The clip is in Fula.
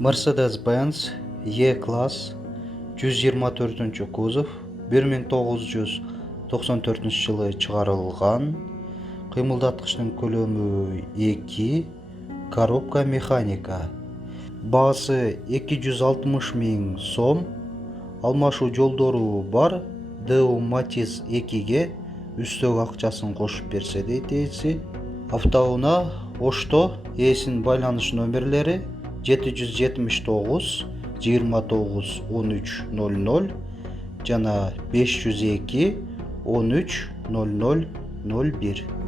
Mercedes-Benz E-класс 124 кузов 1994 жылы чыгарылган. Кыймылдаткычтын көлөмү 2, коробка механика. Баасы 260 000 сом. Алмашуу жолдору бар. ДУ Матиз 2ге үстөк акчасын кошуп берсе дейт ээси. Автоунаа Ошто, ээсинин байланыш номерлери 779 29 13 00 жана 502 13 00 01.